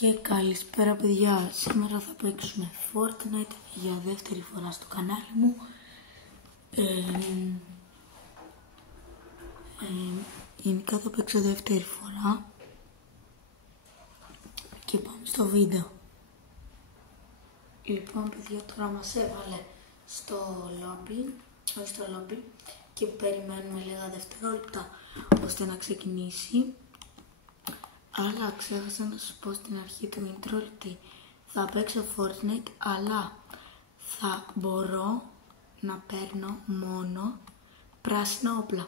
Και καλησπέρα παιδιά, σήμερα θα παίξουμε Fortnite για δεύτερη φορά στο κανάλι μου. Γενικά θα παίξω δεύτερη φορά και πάμε στο βίντεο. Λοιπόν παιδιά, τώρα μας έβαλε στο lobby, όχι στο lobby, και περιμένουμε λίγα δευτερόλεπτα ώστε να ξεκινήσει. Αλλά ξέχασα να σας πω στην αρχή του intro ότι θα παίξω Fortnite, αλλά θα μπορώ να παίρνω μόνο πράσινα όπλα.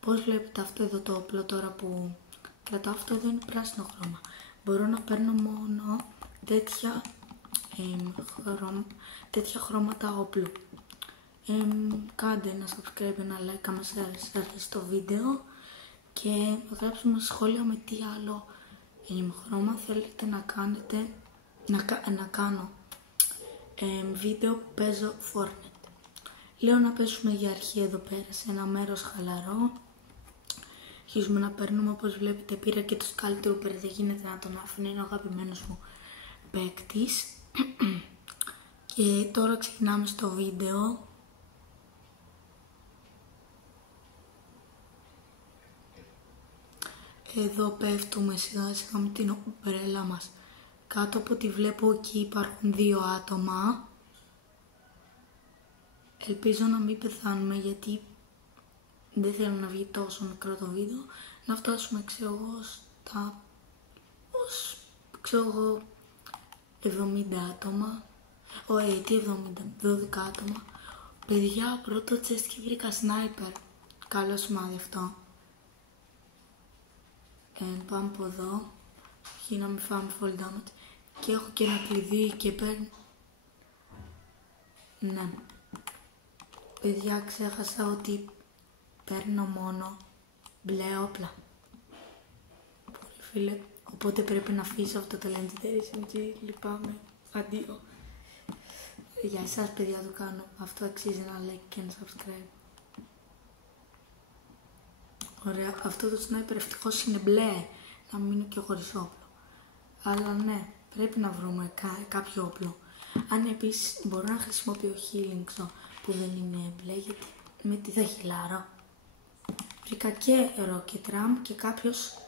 Πώς βλέπετε αυτό εδώ το όπλο τώρα που κρατάω, αυτό εδώ είναι πράσινο χρώμα. Μπορώ να παίρνω μόνο τέτοια χρώματα όπλου. Κάντε ένα subscribe, ένα like άμα σας αρέσει το βίντεο και γράψτε μας σχόλια με τι άλλο χρώμα θέλετε να κάνετε, να κάνω βίντεο που παίζω Fortnite. Λέω να πέσουμε για αρχή εδώ πέρα σε ένα μέρος χαλαρό. Αρχίζουμε να παίρνουμε, όπως βλέπετε πήρα και το Skull Trooper, δεν γίνεται να τον αφήνω, είναι ο αγαπημένος μου παίκτης. Και τώρα ξεκινάμε στο βίντεο. Εδώ πέφτουμε σιγά σιγά με την ομπρέλα μας. Κάτω από ό,τι βλέπω εκεί υπάρχουν 2 άτομα. Ελπίζω να μην πεθάνουμε γιατί δεν θέλω να βγει τόσο μικρό το βίντεο. Να φτάσουμε ξέρω εγώ 70 άτομα. Τι 70, 12 άτομα. Παιδιά, πρώτο chest και βρήκα sniper. Καλό σημάδι αυτό. Πάμε από εδώ, για να μην φάμε full damage. Και έχω και ένα κλειδί και παίρνω. Ναι. Παιδιά, ξέχασα ότι παίρνω μόνο μπλε όπλα. Πολύ φίλε. Οπότε πρέπει να αφήσω αυτό το legendary SMG. Λυπάμαι. Αντίο. Για εσάς παιδιά το κάνω. Αυτό αξίζει ένα like και ένα subscribe. Ωραία, αυτό το sniper ευτυχώς είναι μπλε, να μείνω και χωρίς όπλο. Αλλά ναι, πρέπει να βρούμε κάποιο όπλο. Αν επίσης μπορώ να χρησιμοποιώ healing που δεν είναι μπλε, γιατί με τι θα χυλάρω. Βρήκα και rocket ram και κάποιος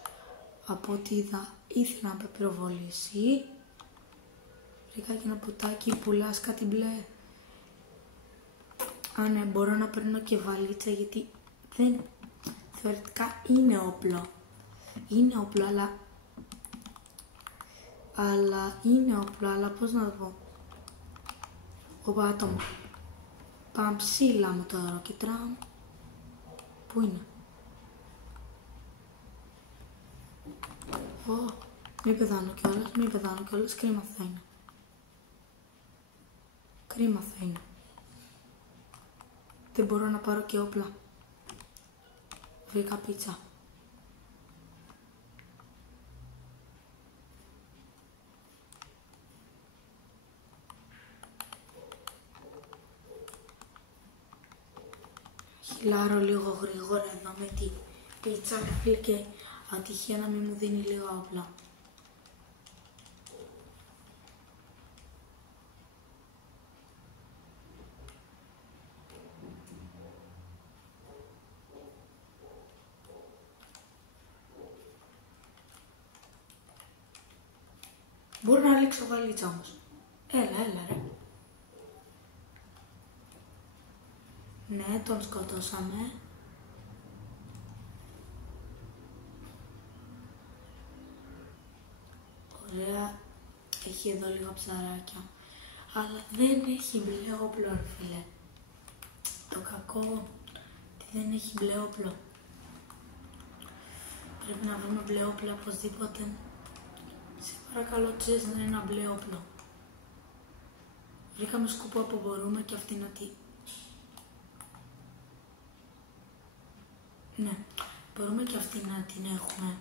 από ό,τι είδα ήθελα να με πυροβολήσει. Βρήκα και ένα πουτάκι, πουλάς κάτι μπλε. Ναι, μπορώ να παίρνω και βαλίτσα γιατί δεν... Θεωρητικά είναι όπλο. Είναι όπλο, αλλά πώς να το πω. Οπα, άτομα. Πάμε ψήλα με το rocket ram. Πού είναι? Μην πεθάνω κιόλας, κρίμα θα είναι. Δεν μπορώ να πάρω και όπλα. Βρήκα πίτσα. Χυλάρω λίγο γρήγορα εδώ με την πίτσα και ατυχία να μην μου δίνει λίγο όπλα. Μπορώ να ρίξω βαλίτσα όμως. Έλα ρε. Ναι, τον σκοτώσαμε. Ωραία. Έχει εδώ λίγα ψαράκια. Αλλά δεν έχει μπλε όπλο ρε φίλε. Το κακό ότι δεν έχει μπλε όπλο. Πρέπει να βρούμε μπλε όπλο οπωσδήποτε. Σε παρακαλώ, τσες να είναι ένα μπλε όπλο. Βρήκαμε σκούπο που μπορούμε και αυτή να τη... Ναι, μπορούμε και αυτή να την έχουμε.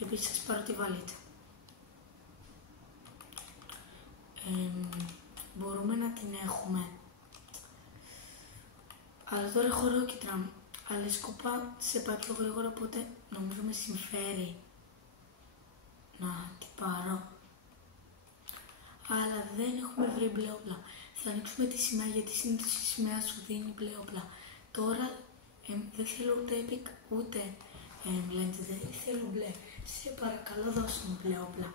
Επίσης σας πάρω τη βαλίτσα. Μπορούμε να την έχουμε. Αλλά τώρα έχω rocket ram. Αλλά η σκούπα σε πάει πιο γρήγορα, οπότε νομίζω με συμφέρει να την πάρω. βρει μπλε όπλα. Θα ανοίξουμε τη σημαία γιατί συνήθως η σημαία σου δίνει μπλε όπλα. Τώρα δεν θέλω ούτε epic ούτε legendary, θέλω μπλε. Σε παρακαλώ δώσε μου μπλε όπλα.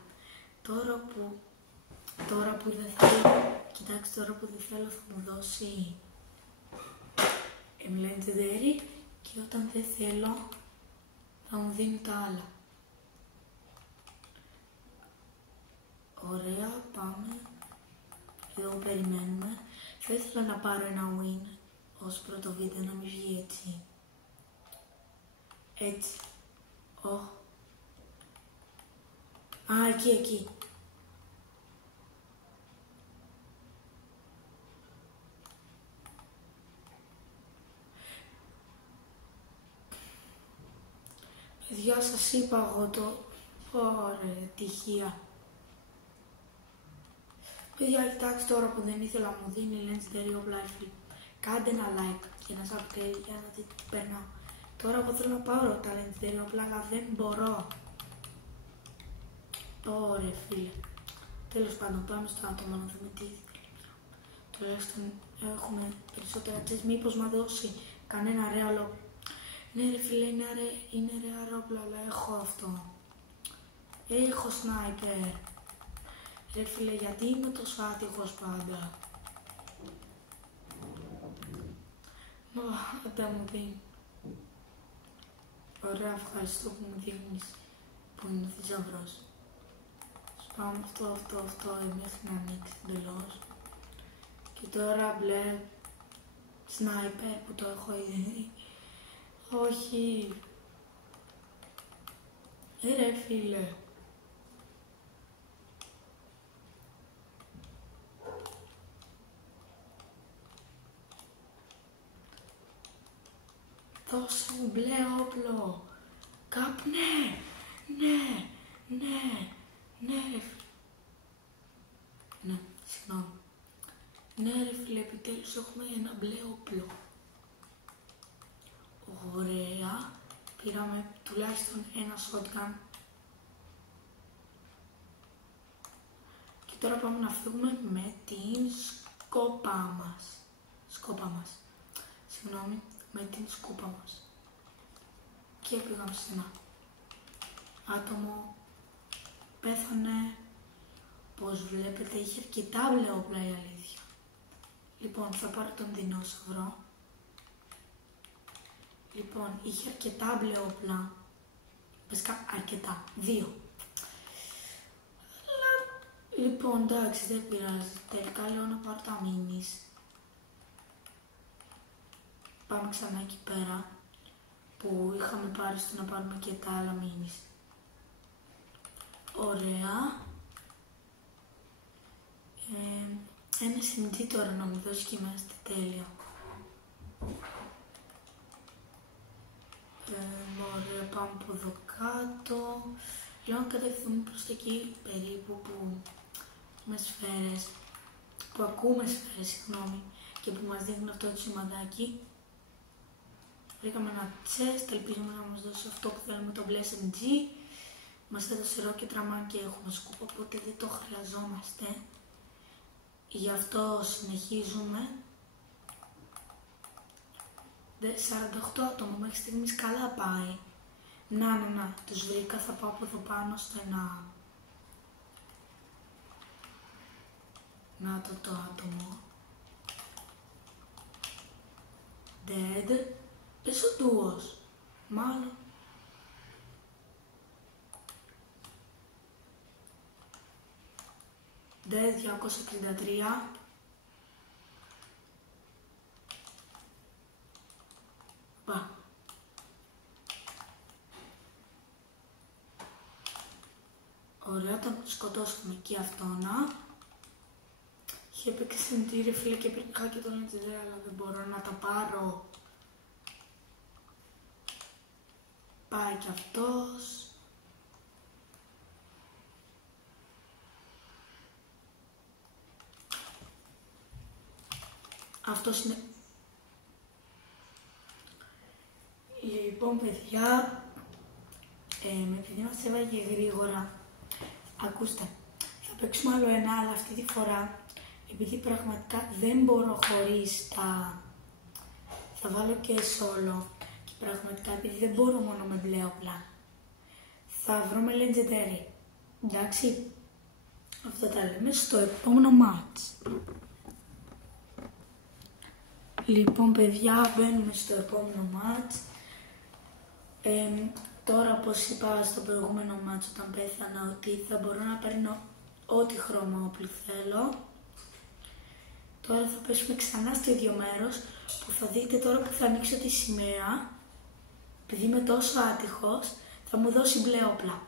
Τώρα που δεν θέλω, κοιτάξτε, τώρα που δεν θέλω θα μου δώσει legendary και όταν δεν θέλω θα μου δίνει τα άλλα. Ωραία, πάμε. Εδώ περιμένουμε. Θα ήθελα να πάρω ένα win ως πρώτο βίντεο, να μην βγει έτσι. Έτσι. Α, εκεί. Παιδιά, σας είπα εγώ το... Ωραία, τυχεία. Παιδιά, κοιτάξτε, τώρα που δεν ήθελα να μου δίνει legendary όπλα, κάντε ένα like και ένα subscribe για να δείτε τι περνάω. Τώρα εγώ θέλω να πάρω τα legendary όπλα, αλλά δεν μπορώ. Ωραία, φίλε. Τέλος πάντων, πάμε στο άτομο να δούμε τι. Τουλάχιστον έχουμε περισσότερα τσες. Μήπως μα δώσει κανένα ρεάλο. Ναι ρε φίλε, είναι ρεάλο όπλα, αλλά έχω αυτό. Έχω sniper. Ρε φίλε, γιατί είμαι τόσο άτυχος πάντα. Δεν μου δίνει. Ωραία, ευχαριστώ που μου δίνεις. Που είναι θησαυρός. Σπάμε αυτό μέχρι να ανοίξει εντελώς. Και τώρα μπλε sniper που το έχω ήδη. Όχι. Ρε φίλε. Δώσε μου μπλε όπλο. Κάπνε. Ναι ρε φίλε. Ναι, συγγνώμη. Ναι ρε φίλε, επιτέλους έχουμε ένα μπλε όπλο. Ωραία. Πήραμε τουλάχιστον ένα shotgun. Και τώρα πάμε να φύγουμε με την σκόπα μας. Συγγνώμη, με την σκούπα μας. Και πήγαμε σε ένα άτομο. Πέθανε. Πώς βλέπετε, είχε αρκετά μπλε όπλα η αλήθεια. Λοιπόν, θα πάρω τον δεινόσαυρο. Λοιπόν, είχε αρκετά μπλε όπλα. Βασικά αρκετά. 2. Λοιπόν, εντάξει, δεν πειράζει. Τελικά λέω να πάρω τα μίνις. Πάμε ξανά εκεί πέρα που είχαμε πάρει στο να πάρουμε και τα άλλα μίνις. Ωραία. Ένα SMG τώρα να μου δώσει και είμαστε τέλεια. Ωραία, πάμε από εδώ κάτω. Λέω να κατευθυνούμε προς τα εκεί περίπου που με σφαίρες, που ακούμε σφαίρες, συγγνώμη, και που μας δείχνουν αυτό το σημαδάκι. Βρήκαμε ένα chest, ελπίζουμε να μας δώσει αυτό που θέλουμε, το μπλε SMG. Μας έδωσε rocket raman και έχουμε σκούπα, οπότε δεν το χρειαζόμαστε. Γι' αυτό συνεχίζουμε. 48 άτομα, μέχρι στιγμής καλά πάει. Να, τους βρήκα, θα πάω από εδώ πάνω στο ένα. Να το άτομο. Dead. Πες ο ντουος. Μάλλον. Dead 263. Πα. Ωραία, τον σκοτώσαμε και αυτόνα. Είχε παίξει τη ρε φίλε και είχα και τον legendary, αλλά δεν μπορώ να τα πάρω. Πάει κι αυτός. Αυτός είναι. Λοιπόν παιδιά, επειδή μας έβαγε γρήγορα, ακούστε, θα παίξουμε άλλο ένα, αλλά αυτή τη φορά επειδή πραγματικά δεν μπορώ χωρίς τα... Θα βάλω και solo και πραγματικά επειδή δεν μπορώ μόνο με μπλε όπλα, θα βρω με legendary. Εντάξει, αυτό τα λέμε στο επόμενο match. Λοιπόν παιδιά, μπαίνουμε στο επόμενο match. Τώρα, όπως είπα στο προηγούμενο μάτσο όταν πέθανα, ότι θα μπορώ να παίρνω ό,τι χρώμα όπλου θέλω. Τώρα θα πέσουμε ξανά στο ίδιο μέρος, που θα δείτε τώρα που θα ανοίξω τη σημαία, επειδή είμαι τόσο άτυχος, θα μου δώσει μπλε όπλα.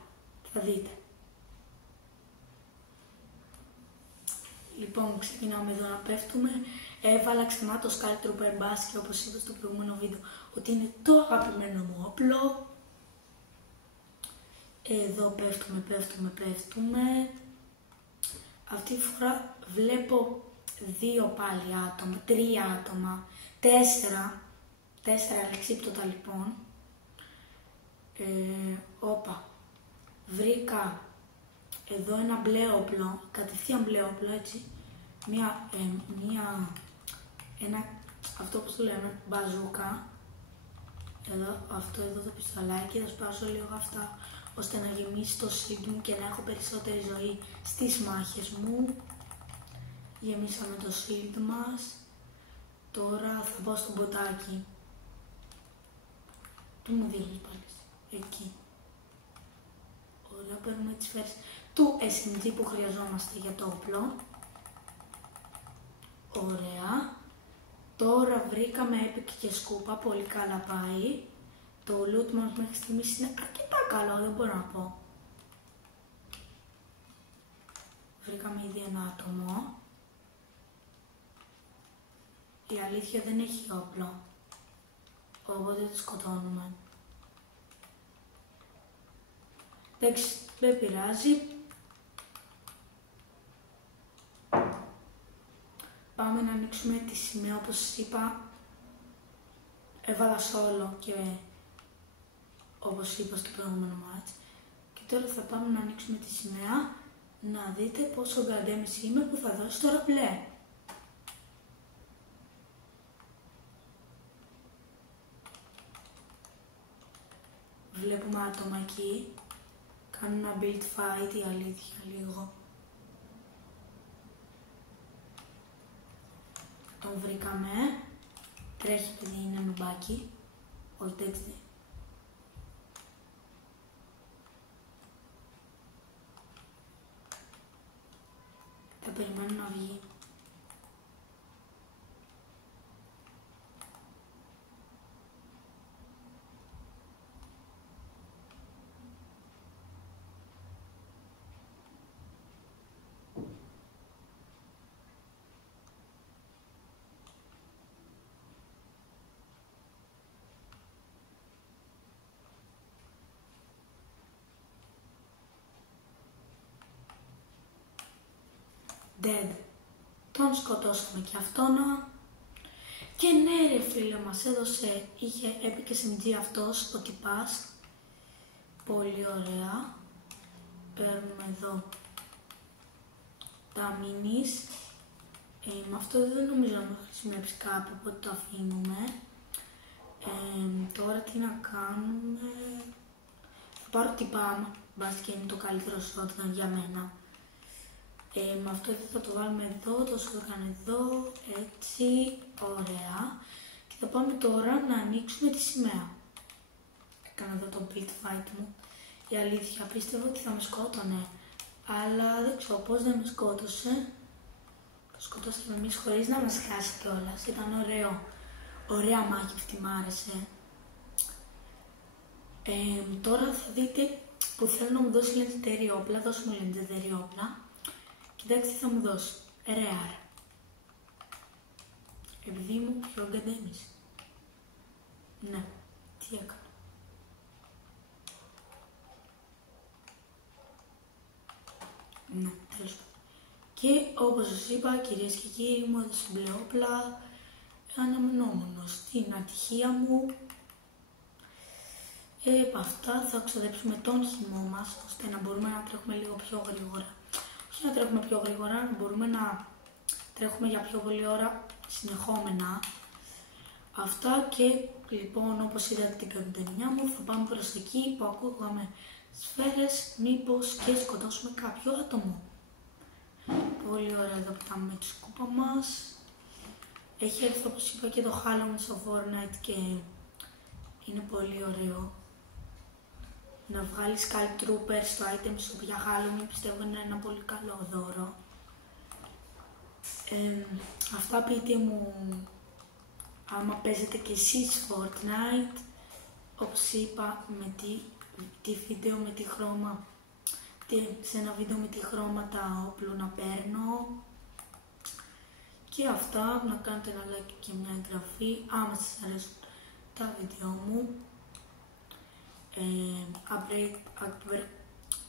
Θα δείτε. Λοιπόν, ξεκινάμε εδώ να πέφτουμε. Έβαλα ξανά το Skull Trooper Bass και όπως είπα στο προηγούμενο βίντεο, ότι είναι το αγαπημένο μου όπλο. Εδώ πέφτουμε. Αυτή τη φορά βλέπω 2 πάλι άτομα, 3 άτομα, 4 αλεξίπτωτα λοιπόν. Όπα, βρήκα εδώ ένα μπλε όπλο, κατευθείαν μπλε όπλο έτσι, αυτό που το λέμε, μπαζούκα. Εδώ, αυτό εδώ το πιστολάκι, θα σπάσω λίγο αυτά ώστε να γεμίσει το shield μου και να έχω περισσότερη ζωή στις μάχες μου. Γεμίσαμε το shield μας. Τώρα θα πάω στο μποτάκι. Τι μου δείχνεις πάλι, εκεί. Ωραία, παίρνουμε τις σφαίρες του SMG που χρειαζόμαστε για το όπλο. Ωραία. Τώρα βρήκαμε epic και σκούπα, πολύ καλά πάει. Το loot μας μέχρι στιγμής είναι αρκετά καλό, δεν μπορώ να πω. Βρήκαμε ήδη ένα άτομο. Η αλήθεια δεν έχει όπλο, οπότε το σκοτώνουμε. Εντάξει, δεν πειράζει. Πάμε να ανοίξουμε τη σημαία, όπως σας είπα. Έβαλα solo και όπως είπα στο προηγούμενο match. Και τώρα θα πάμε να ανοίξουμε τη σημαία, να δείτε πόσο γκαντέμις είμαι που θα δώσει τώρα μπλε. Βλέπουμε άτομα εκεί, κάνουν ένα build fight, η αλήθεια λίγο. Τον βρήκαμε, τρέχει επειδή είναι νουμπάκι, όχι δέξτε. Θα περιμένω να βγει. Dead. Τον σκοτώσαμε και αυτόνα. Και ναι ρε φίλε, μας έδωσε, είχε epic SMG αυτός, ο τυπάς. Πολύ ωραία. Παίρνουμε εδώ τα minis. Με αυτό δεν νομίζω να το χρησιμεύσει κάπου, οπότε το αφήνουμε. Τώρα τι να κάνουμε. Θα πάρω τυπά, μπας και είναι το καλύτερο shotgun για μένα. Με αυτό θα το βάλουμε εδώ, το shotgun εδώ, έτσι, ωραία. Και θα πάμε τώρα να ανοίξουμε τη σημαία. Κάνω εδώ το build fight μου. Η αλήθεια, πίστευα ότι θα με σκότωνε, αλλά δεν ξέρω πώς δεν με σκότωσε. Το σκοτώσαμε εμείς χωρίς να μας χάσει κιόλας, ήταν ωραίο. Ωραία μάχη αυτή, μ' άρεσε. Τώρα θα δείτε που θέλω να μου δώσει legendary όπλα, δώσ' μου legendary όπλα. Κοιτάξτε τι θα μου δώσει. Rare. Επειδή ήμουν πιο γκαντέμις. Ναι, τι έκανα. Ναι, τέλος πάντων. Και όπως σας είπα, κυρίες και κύριοι, μου έδωσε μπλε όπλα. Αναμενόμενος την ατυχία μου. Επ' αυτά θα ξοδέψουμε τον χυμό μας, ώστε να μπορούμε να τρέχουμε λίγο πιο γρήγορα. Όχι να τρέχουμε πιο γρήγορα, να μπορούμε να τρέχουμε για πιο πολλή ώρα συνεχόμενα. Αυτά και λοιπόν, όπως είδατε την καπιτανιά μου, θα πάμε προς εκεί που ακούγαμε σφαίρες, μήπως και σκοτώσουμε κάποιο άτομο. Πολύ ωραία εδώ που πάμε με τη σκούπα μας. Έχει έρθει, όπως είπα, και το Halloween στο Fortnite και είναι πολύ ωραίο. Να βγάλεις Skull Trooper στο item shop για Halloween πιστεύω είναι ένα πολύ καλό δώρο. Αυτά πείτε μου άμα παίζετε και εσείς Fortnite. Όπως είπα, με τη βίντεο με τη χρώμα, σε ένα βίντεο με τη χρώματα όπλου να παίρνω. Και αυτά, να κάνετε ένα like και μια εγγραφή άμα σας αρέσουν τα βίντεο μου.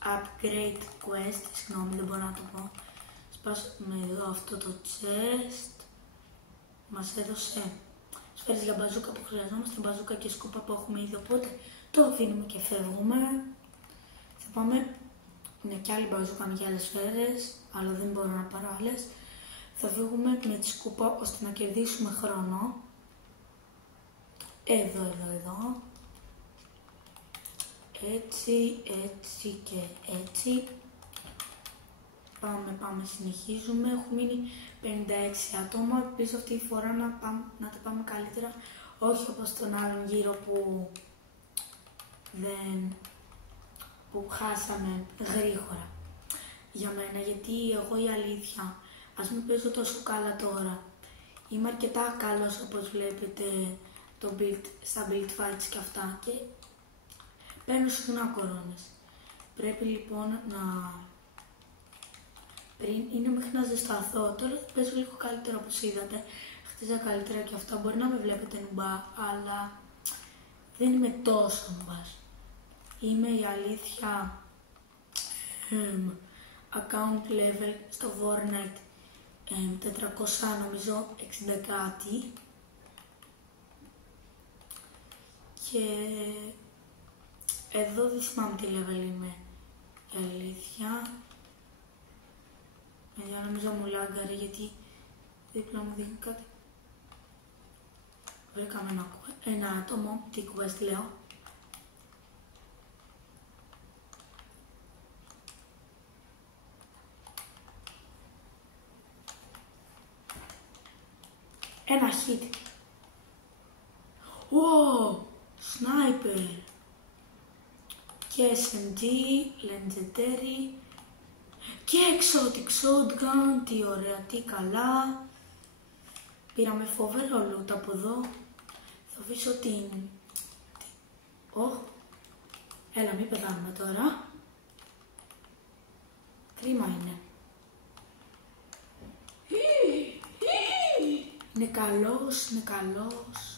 Upgrade quest, συγγνώμη δεν μπορώ να το πω. Σπάσουμε εδώ αυτό το chest. Μας έδωσε σφαίρες για μπαζούκα που χρειαζόμαστε, μπαζούκα και σκούπα που έχουμε ήδη, οπότε το αφήνουμε και φεύγουμε. Θα πάμε, ναι, και άλλη μπαζούκα και άλλες σφαίρες, αλλά δεν μπορώ να πάρω άλλες. Θα φύγουμε με τη σκούπα ώστε να κερδίσουμε χρόνο. Εδώ. Έτσι και έτσι. Πάμε, συνεχίζουμε. Έχουμε μείνει 56 άτομα. Πίσω αυτή τη φορά να τα πάμε καλύτερα. Όχι όπως τον άλλον γύρο που χάσαμε γρήγορα. Για μένα, γιατί εγώ η αλήθεια, ας μην παίζω τόσο καλά τώρα. Είμαι αρκετά καλός όπως βλέπετε στα build fights και αυτά και παίρνω συχνά κορώνες. Πρέπει λοιπόν πριν είναι μέχρι να ζεσταθώ. Τώρα παίζω λίγο καλύτερα όπως είδατε. Χτίζα καλύτερα και αυτά. Μπορεί να με βλέπετε νουμπά, αλλά δεν είμαι τόσο νουμπάς. Είμαι η αλήθεια account level στο Fortnite 400 νομίζω 60 κάτι. Και εδώ δεν θυμάμαι τι level είμαι, η αλήθεια. Νομίζω μου λάγκαρε γιατί δίπλα μου δείχνει κάτι. Βρήκαμε ένα άτομο, τι quest λέω. Ένα hit. Wow, sniper. Και SMG, legendary. Και exotic shotgun, τι ωραία, τι καλά. Πήραμε φοβερό loot από εδώ. Θα αφήσω την... Έλα, μην πεθάνουμε τώρα. Κρίμα είναι. Είναι καλός, είναι καλός.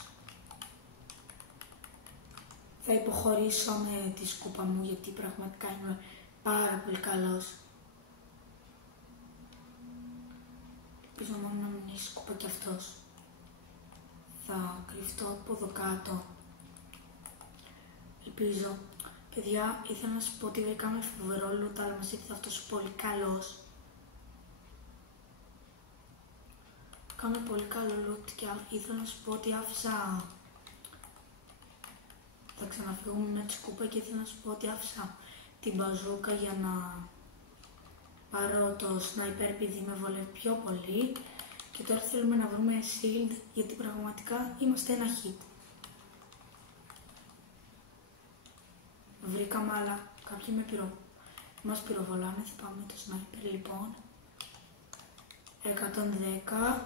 Θα υποχωρήσω με τη σκούπα μου γιατί πραγματικά είναι πάρα πολύ καλός. Ελπίζω μόνο να μην έχει σκούπα κι αυτός. Θα κρυφτώ από εδώ κάτω. Ελπίζω. Παιδιά, ήθελα να σας πω ότι βρήκαμε φοβερό loot, αλλά μας ήρθε αυτός πολύ καλός. Κάνουμε πολύ καλό loot και ήθελα να σας πω ότι άφησα... Θα ξαναφύγουμε με τη σκούπα και ήθελα να σας πω ότι άφησα την μπαζούκα για να πάρω το sniper επειδή με βολεύει πιο πολύ. Και τώρα θέλουμε να βρούμε shield γιατί πραγματικά είμαστε ένα hit. Βρήκαμε αλλά κάποιοι μας πυροβολάνε, θα πάμε το sniper λοιπόν. 110.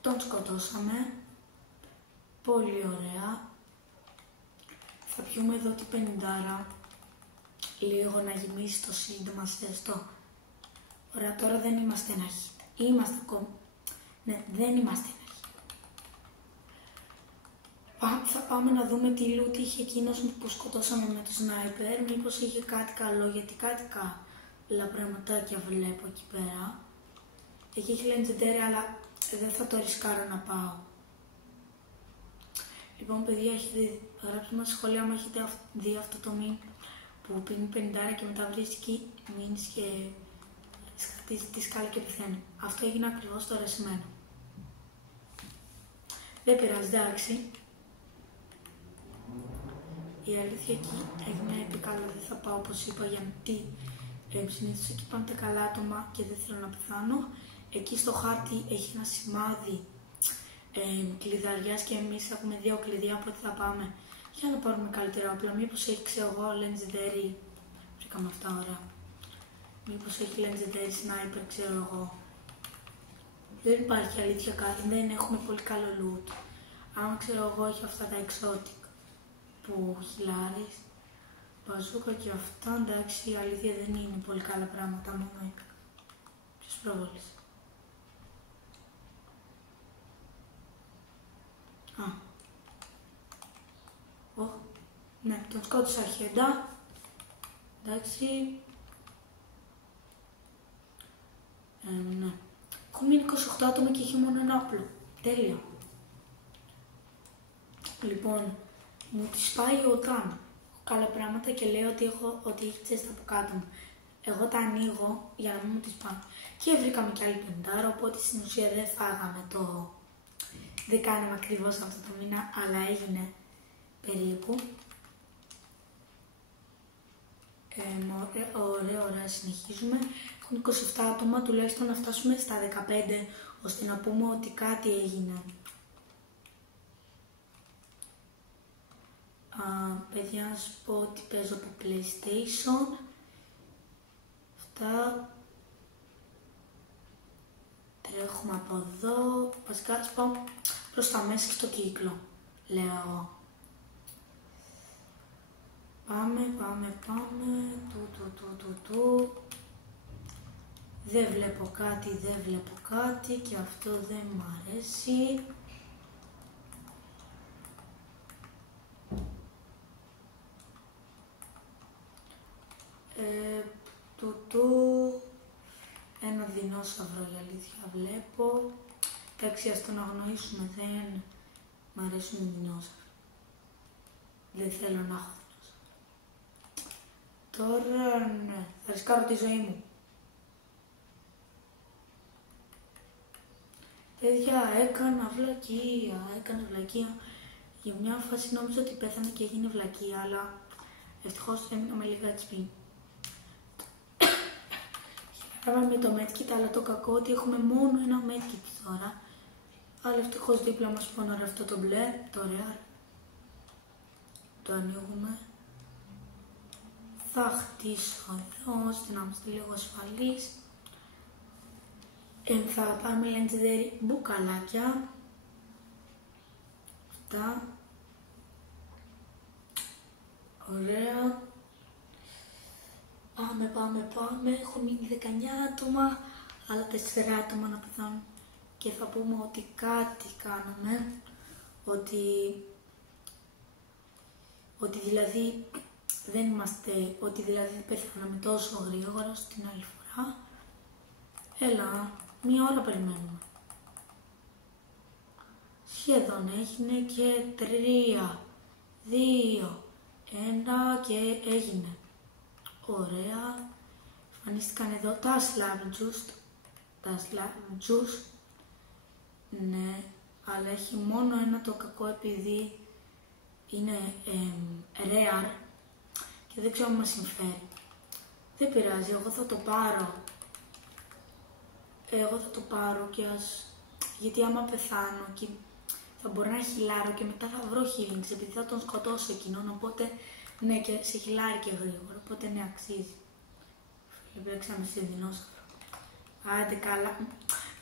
Τον σκοτώσαμε. Πολύ ωραία. Θα πιούμε εδώ την 50. Λίγο να γεμίσει το shield μας έστω. Ωραία, τώρα δεν είμαστε ένα hit. Είμαστε ακόμα. Ναι, δεν είμαστε ένα hit. Θα πάμε να δούμε τι loot είχε εκείνος που σκοτώσαμε με το sniper. Μήπως είχε κάτι καλό, γιατί κάτι καλά πραγματάκια βλέπω εκεί πέρα. Εκεί έχει legendary, αλλά δεν θα το ρισκάρω να πάω. Λοιπόν, παιδιά, έχετε γράψει μας σχόλια άμα έχετε δει αυτό το meme που πίνει 50 και μετά βρίσκει μήνες και σκαρτίζει τη σκάλα και πεθαίνει. Αυτό έγινε ακριβώς τώρα σε μένα. Δεν πειράζει, εντάξει. Η αλήθεια εκεί έγινε επικάλα, δεν θα πάω όπως είπα γιατί συνήθως εκεί πάνε τα καλά άτομα και δεν θέλω να πεθάνω. Εκεί στο χάρτη έχει ένα σημάδι κλειδαριάς και εμείς έχουμε 2 κλειδιά, οπότε θα πάμε για να πάρουμε καλύτερα όπλα. Μήπως έχει, ξέρω εγώ, legendary, βρήκαμε αυτά ωραία. Μήπως έχει legendary sniper, ξέρω εγώ. Δεν υπάρχει αλήθεια κάτι, δεν έχουμε πολύ καλό loot. Άμα ξέρω εγώ έχει αυτά τα exotic που χιλάρεις, μπαζούκα και αυτά, εντάξει η αλήθεια δεν είναι πολύ καλά πράγματα, μόνο είπα. Ποιος προβόλησε. Ναι, τον σκότωσα αρχέντα. Εντάξει. Ναι. Έχω μείνει 28 άτομα και έχει μόνο ένα όπλο. Τέλεια. Λοιπόν, μου τη σπάει όταν καλά πράγματα και λέω ότι έχει τσέστα από κάτω μου. Εγώ τα ανοίγω για να μην μου τη σπάνε. Και βρήκαμε κι άλλη 50, οπότε στην ουσία δεν φάγαμε το... Δεν κάναμε ακριβώς αυτό το μήνα, αλλά έγινε περίπου. Ωραία, συνεχίζουμε. Έχουν 27 άτομα, τουλάχιστον να φτάσουμε στα 15, ώστε να πούμε ότι κάτι έγινε. Παιδιά, να σας πω ότι παίζω από PlayStation. Αυτά. Τρέχουμε από εδώ. Βασικά, ας πάω προς τα μέσα και στο κύκλο, λέω εγώ. Πάμε. Δεν βλέπω κάτι και αυτό δεν μου αρέσει. Ένα δεινόσαυρο η αλήθεια βλέπω. Εντάξει, ας τον αγνοήσουμε, δεν μ' αρέσουν οι δεινόσαυροι. Δεν θέλω να έχω δεινόσαυρο. Τώρα ναι, θα ρισκάρω τη ζωή μου. Παιδιά, έκανα βλακεία. Για μια φάση νόμιζα ότι πέθανε και έγινε βλακεία, αλλά ευτυχώς έμεινα με λίγα HP. Χαίρομαι με το medkit, αλλά το κακό ότι έχουμε μόνο ένα medkit τώρα. Αλλά ευτυχώς δίπλα μας πόναρε αυτό το μπλε, το rare. Το ανοίγουμε. Θα χτίσω εδώ, ώστε να είμαστε λίγο ασφαλείς. Θα πάρουμε legendary μπουκαλάκια. Αυτά. Ωραία. Πάμε. Έχω μείνει 19 άτομα, άλλα 4 άτομα να πεθάνουν. Και θα πούμε ότι κάτι κάναμε. Ότι δηλαδή δεν είμαστε, ότι δηλαδή πεθάναμε τόσο γρήγορα στην άλλη φορά. Έλα, 1 ώρα περιμένουμε. Σχεδόν έγινε και 3, 2, 1 και έγινε. Ωραία. Εμφανίστηκαν εδώ τα slab juice. Ναι, αλλά έχει μόνο ένα το κακό επειδή είναι rare και δεν ξέρω αν μας συμφέρει. Δεν πειράζει, εγώ θα το πάρω και γιατί άμα πεθάνω και θα μπορώ να χιλάρω και μετά θα βρω healings επειδή θα τον σκοτώσω εκείνον, οπότε ναι, και σε χιλάρει και γρήγορα, οπότε ναι, αξίζει. Φίλε, παίξαμε σε δεινόσαυρο. Άντε καλά.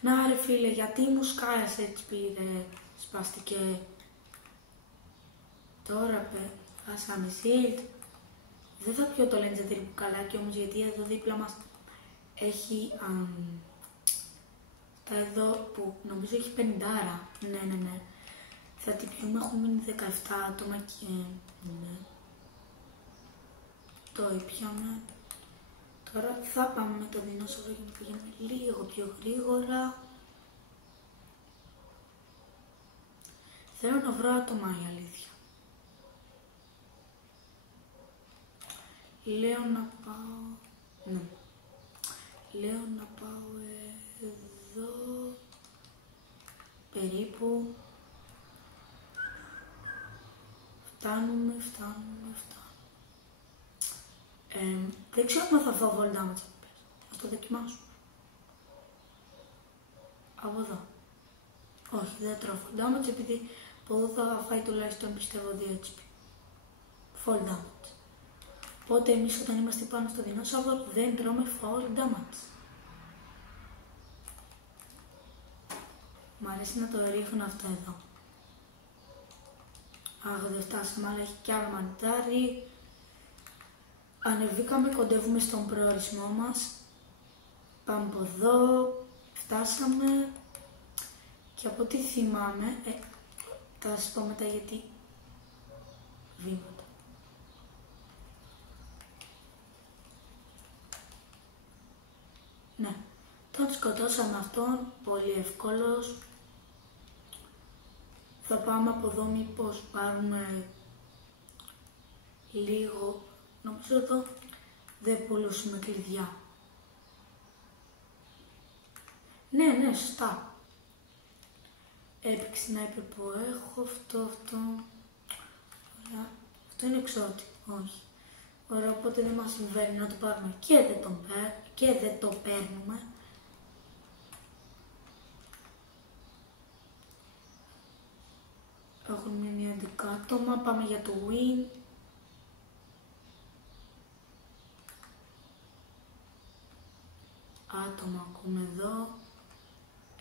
Να ρε φίλε, γιατί μου σκάιασε έτσι πήρε, σπάστηκε. Τώρα χάσαμε shield. Δεν θα πιω το legendary μπουκαλάκι όμως, γιατί εδώ δίπλα μας έχει τα εδώ που νομίζω έχει 50. Ναι. Θα την πιούμε, έχουν μείνει 17 άτομα και ναι. Το ήπιαμε. Τώρα θα πάμε με το δεινόσαυρο για να πηγαίνουμε λίγο πιο γρήγορα. Θέλω να βρω άτομα, η αλήθεια. Λέω να πάω... Ναι. λέω να πάω εδώ, περίπου. Φτάνουμε. Δεν ξέρω αν θα φάω vol damage. Ας το δοκιμάσουμε. Από εδώ. Όχι, δεν τρώω vol damage επειδή από εδώ θα φάει τουλάχιστον πιστεύω 2 HP. Fall damage. Οπότε εμείς όταν είμαστε πάνω στο δεινόσαυρο δεν τρώμε fall damage. Μ' αρέσει να το ρίχνω αυτό εδώ. Αχ, δεν φτάσαμε, αλλά έχει κι άλλο μανιτάρι. Ανεβήκαμε, κοντεύουμε στον προορισμό μας. Πάμε από εδώ, φτάσαμε. Και από ό,τι θυμάμαι, θα σας πω μετά γιατί βήματα. Ναι, τον σκοτώσαμε αυτόν, πολύ εύκολος. Θα πάμε από εδώ μήπως πάρουμε λίγο, νομίζω εδώ δεν πουλούσουμε κλειδιά. Ναι, σωστά. Epic sniper που έχω, αυτό. Ωραία. Αυτό είναι εξώτη, όχι. Ωραία, οπότε δεν μας συμβαίνει να το πάρουμε και δεν το παίρνουμε. Έχουν μείνει 11 άτομα, πάμε για το win. Άτομα ακούμε εδώ.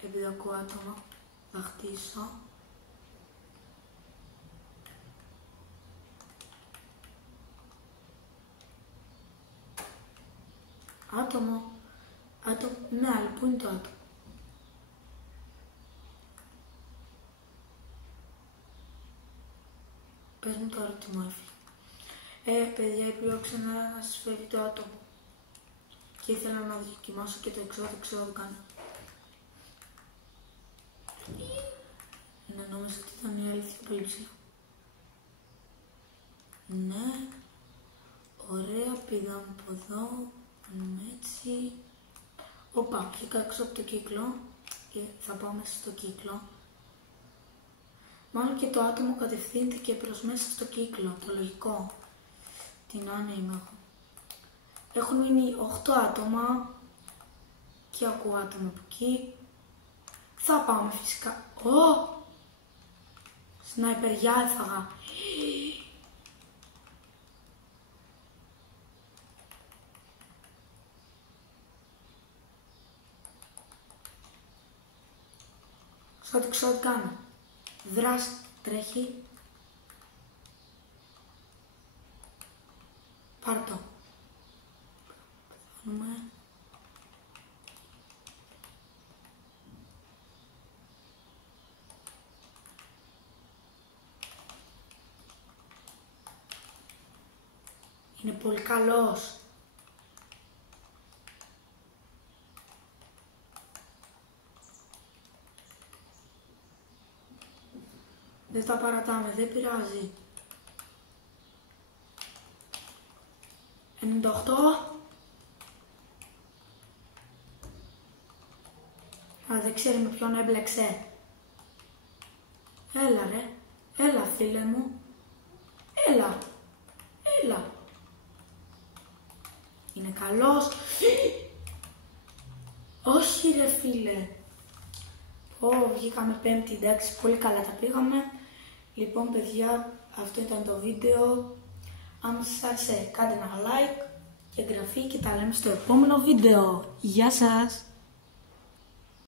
Επειδή ακούω άτομα, θα χτίσω. Άτομο, ναι, αλλά πού είναι το άτομο? Πες μου τώρα τι μου έφυγε. Παιδιά, επιλέξα να σας φέρει το άτομο. Και ήθελα να δοκιμάσω και το εξώδικο κάνω. Ναι, νόμιζα ότι ήταν η αλήθεια πολύ ψηλά. Ναι, ωραία, πήγαμε από εδώ, κάνουμε έτσι. Οπα, βγήκα έξω από το κύκλο και θα πάω μέσα στο κύκλο. Μάλλον και το άτομο κατευθύνθηκε προς μέσα στο κύκλο, το λογικό. Την άνοια είμαι εγώ. Έχουν μείνει 8 άτομα και ακούω άτομα από εκεί. Θα πάμε φυσικά. Σνάιπεριά έφαγα. Ξέρω τι κάνω. Δράση, τρέχει. Πάρ' το. Πεθάνουμε. Είναι πολύ καλός. Δεν τα παρατάμε, δεν πειράζει. 98. Δεν ξέρει με ποιον έμπλεξε. Έλα ρε, έλα φίλε μου. Έλα. Είναι καλός. Όχι ρε φίλε. Βγήκαμε πέμπτη, εντάξει, πολύ καλά τα πήγαμε. Λοιπόν παιδιά, αυτό ήταν το βίντεο. Αν σας άρεσε κάντε ένα like και εγγραφή και τα λέμε στο επόμενο βίντεο. Γεια σας!